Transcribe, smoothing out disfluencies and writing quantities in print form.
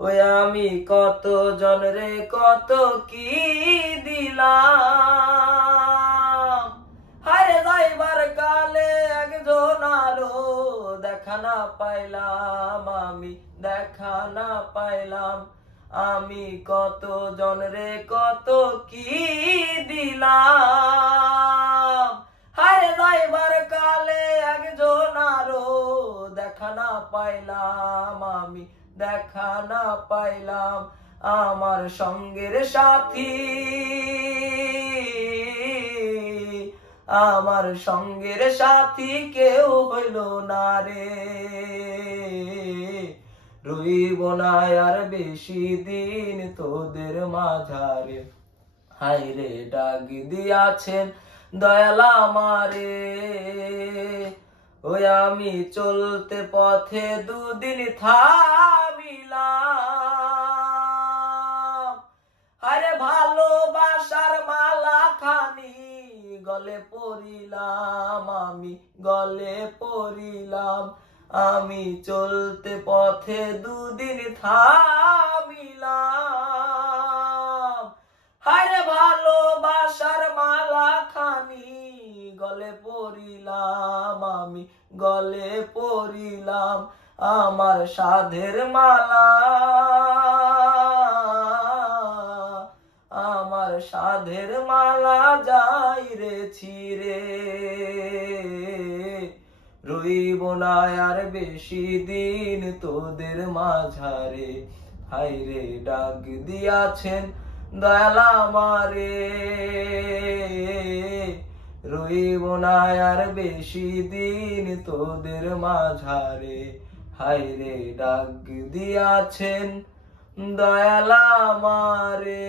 ওই আমি কত জনরে কত কি দিলাম, হারে যাইবার কালে একজন আরো দেখা না পাইলাম, আমি দেখা না পাইলাম। আমি কত জনরে কত কি দিলাম, হারে যাইবার কালে একজন আরো দেখা না পাইলাম, আমি দেখা না পাইলাম। আমার সঙ্গের সাথী, আমার সঙ্গের সাথী কেউ হইল না রে, রইব না আর বেশি দিন তোদের মাঝারে। হায়রে ডাক দিয়াছেন দয়াল আমারে, ওই আমি চলতে পথে দুদিন থামিলাম, আরে ভালোবাসার মালা খানি গলে পরিলাম, আমি গলে পরিলাম। আমি চলতে পথে দুদিন থামিলাম, হায়রে ভালোবাসার মালা খানি গলে পরিলাম, আমি গলে পরিলাম। আমার সাধের মালা, আমার সাধের মালা যাই রে ছিঁড়ে, রইব না আর বেশি দিন তোদের মাঝারে। হায়রে ডাক দিয়াছেন দয়াল আমারে, রইব না আর বেশি দিন তোদের মাঝারে। হায়রে ডাক দিয়াছেন দয়াল আমারে।